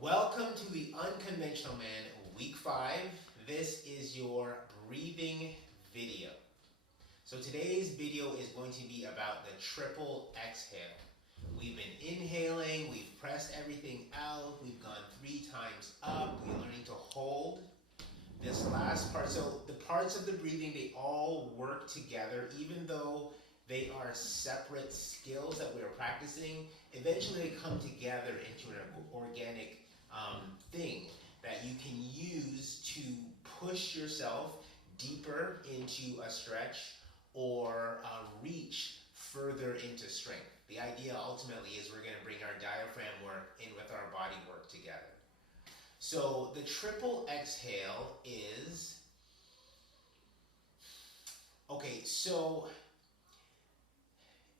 Welcome to the Unconventional Man, week 5. This is your breathing video. So today's video is going to be about the triple exhale. We've been inhaling, we've pressed everything out, we've gone 3 times up, we're learning to hold. This last part, so the parts of the breathing, they all work together, even though they are separate skills that we're practicing. Eventually they come together into an organic thing that you can use to push yourself deeper into a stretch or reach further into strength. The idea ultimately is we're going to bring our diaphragm work in with our body work together. So the triple exhale is, okay, so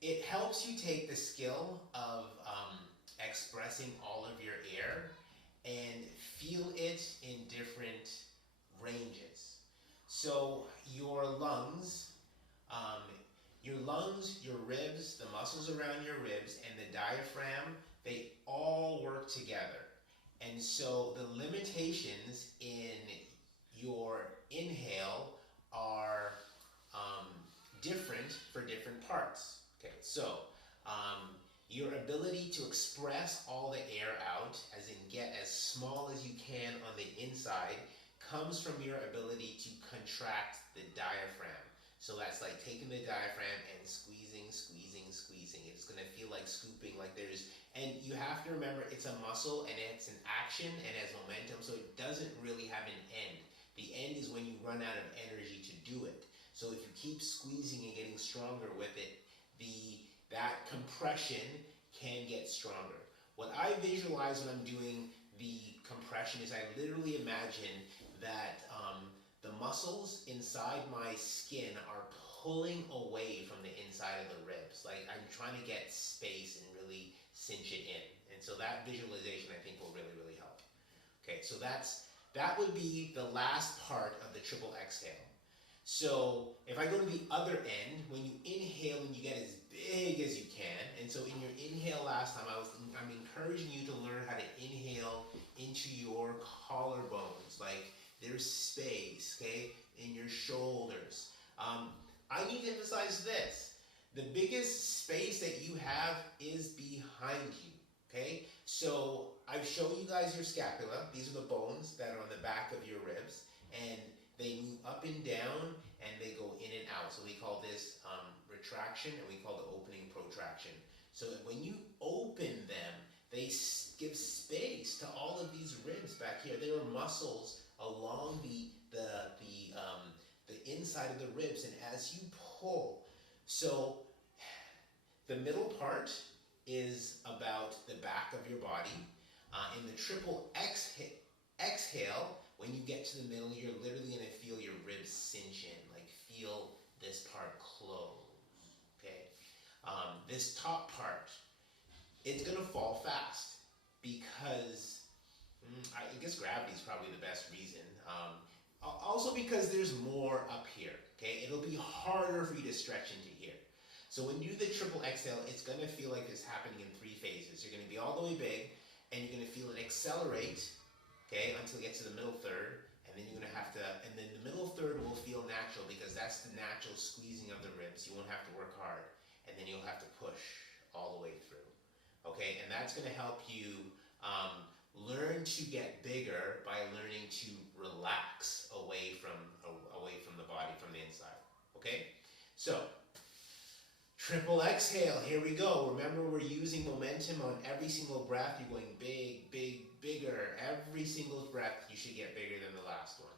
it helps you take the skill of expressing all of your air and feel it in different ranges. So your lungs, your ribs, the muscles around your ribs, and the diaphragm, they all work together. And so the limitations in your inhale are different for different parts. Okay, so your ability to express all the air out, as in get as small as you can on the inside, comes from your ability to contract the diaphragm. So that's like taking the diaphragm and squeezing, squeezing, squeezing. It's going to feel like scooping, like there's, and you have to remember it's a muscle and it's an action and has momentum, so it doesn't really have an end. The end is when you run out of energy to do it. So if you keep squeezing and getting stronger with it, that compression can get stronger. What I visualize when I'm doing the compression is I literally imagine that the muscles inside my skin are pulling away from the inside of the ribs. Like I'm trying to get space and really cinch it in. And so that visualization I think will really, really help. Okay, so that would be the last part of the triple exhale. So if I go to the other end, when you inhale and you get as big as you can, and so in your inhale last time, I'm encouraging you to learn how to inhale into your collarbones, like there's space, okay, in your shoulders. I need to emphasize this. The biggest space that you have is behind you, okay? So I've shown you guys your scapula. These are the bones that are on the back of your ribs, and they move up and down, and they go in and out. So we call this retraction, and we call the opening protraction. So when you open them, they give space to all of these ribs back here. There are muscles along the inside of the ribs, and as you pull, so the middle part is about the back of your body. In the triple exhale, when you get to the middle, you're literally going to feel your ribs cinch in, like feel this part close, okay? This top part, it's going to fall fast because, I guess gravity is probably the best reason. Also because there's more up here, okay? It'll be harder for you to stretch into here. So when you do the triple exhale, it's going to feel like it's happening in 3 phases. You're going to be all the way big, and you're going to feel it accelerate, okay, until you get to the middle third, and then you're going to have to, and then the middle third will feel natural because that's the natural squeezing of the ribs. You won't have to work hard, and then you'll have to push all the way through, okay? And that's going to help you learn to get bigger by learning to relax away from the body, from the inside, okay? So, triple exhale, here we go. Remember, we're using momentum on every single breath. You're going big, big, bigger. Every single breath, you should get bigger than the last one.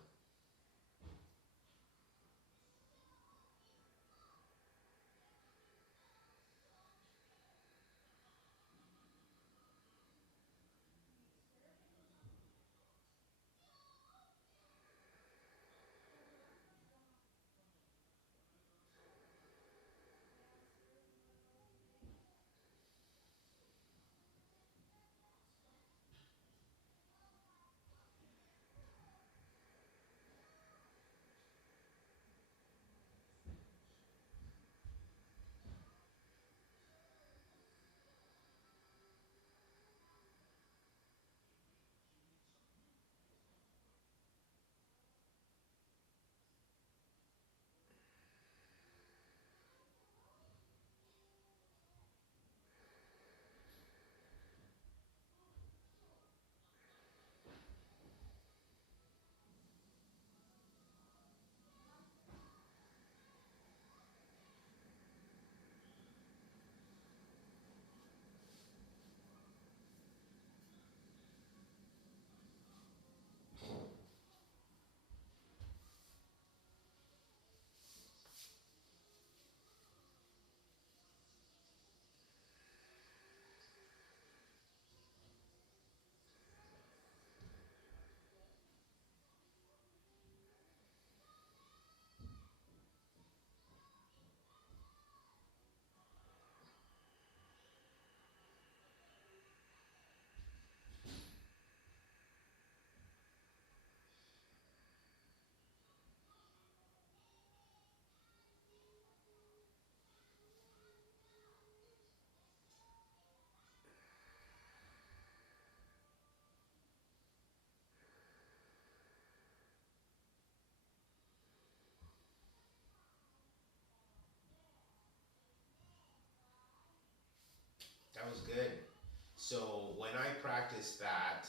when I practice that,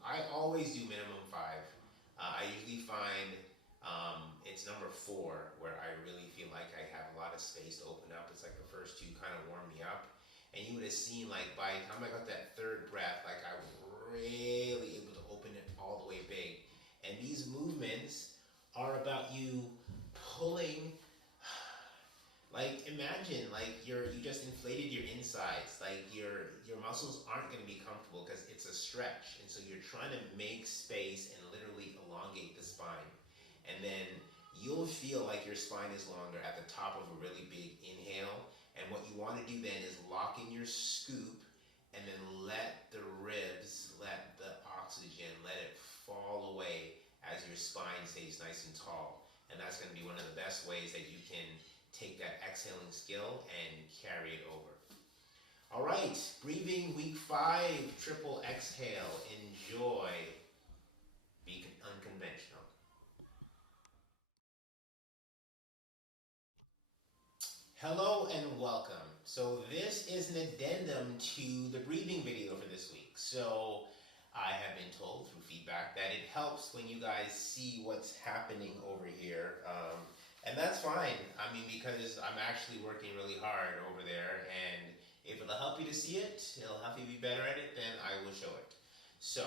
I always do minimum 5. I usually find it's number 4 where I really feel like I have a lot of space to open up. It's like the first 2 kind of warm me up. And you would have seen, like, by the time I got that 3rd breath, like, I was really able to open it all the way big. And these movements are about you pulling, like, imagine, like, you just inflated your insides. Like, your muscles aren't going to be comfortable because it's a stretch. And so you're trying to make space and literally elongate the spine. And then you'll feel like your spine is longer at the top of a really big inhale. And what you want to do then is lock in your scoop and then let the ribs, let the oxygen, let it fall away as your spine stays nice and tall. And that's going to be one of the best ways that you can take that exhaling skill and carry it over. All right, breathing week 5, triple exhale. Enjoy. Be unconventional. Hello and welcome. So this is an addendum to the breathing video for this week. So I have been told through feedback that it helps when you guys see what's happening over here. And that's fine. I mean, because I'm actually working really hard over there, and if it'll help you to see it, it'll help you be better at it, then I will show it. So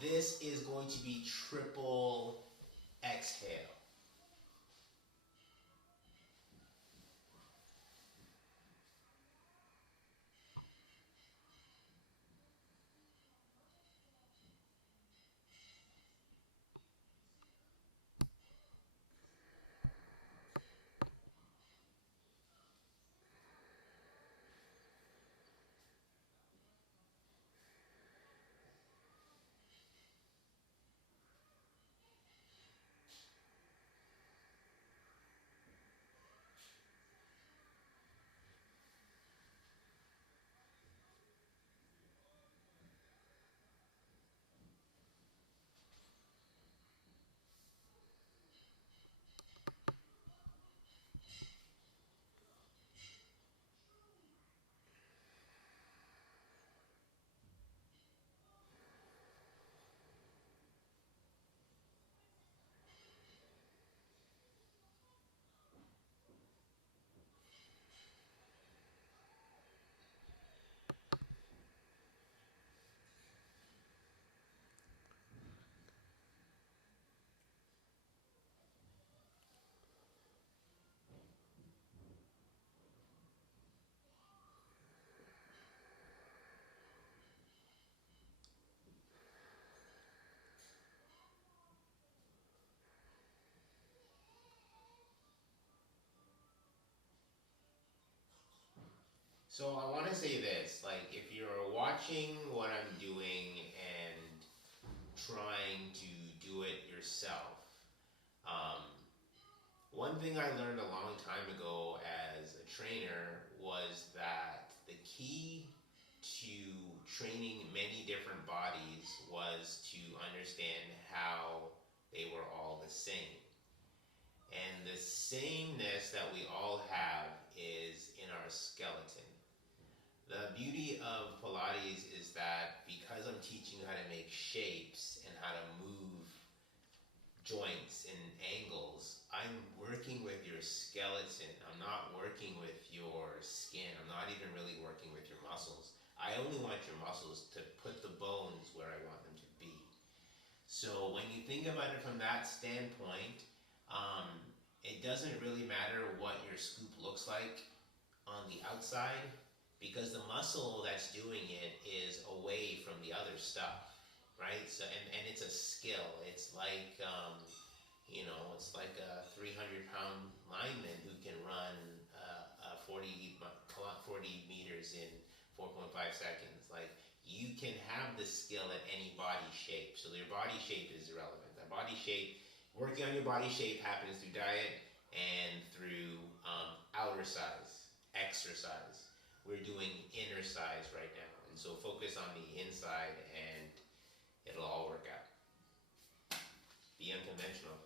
this is going to be triple exhale. So I want to say this, like, if you're watching what I'm doing and trying to do it yourself, one thing I learned a long time ago as a trainer was that the key to training many different bodies was to understand how they were all the same. And the sameness that we all have is in our skeleton. The beauty of Pilates is that because I'm teaching you how to make shapes and how to move joints and angles, I'm working with your skeleton. I'm not working with your skin. I'm not even really working with your muscles. I only want your muscles to put the bones where I want them to be. So when you think about it from that standpoint, it doesn't really matter what your scoop looks like on the outside, because the muscle that's doing it is away from the other stuff, right? So, and it's a skill. It's like, it's like a 300-pound lineman who can run 40 meters in 4.5 seconds. Like, you can have the skill at any body shape. So your body shape is irrelevant. The body shape, working on your body shape happens through diet and through outer size, exercise. We're doing inner size right now. And so focus on the inside and it'll all work out. Be unconventional.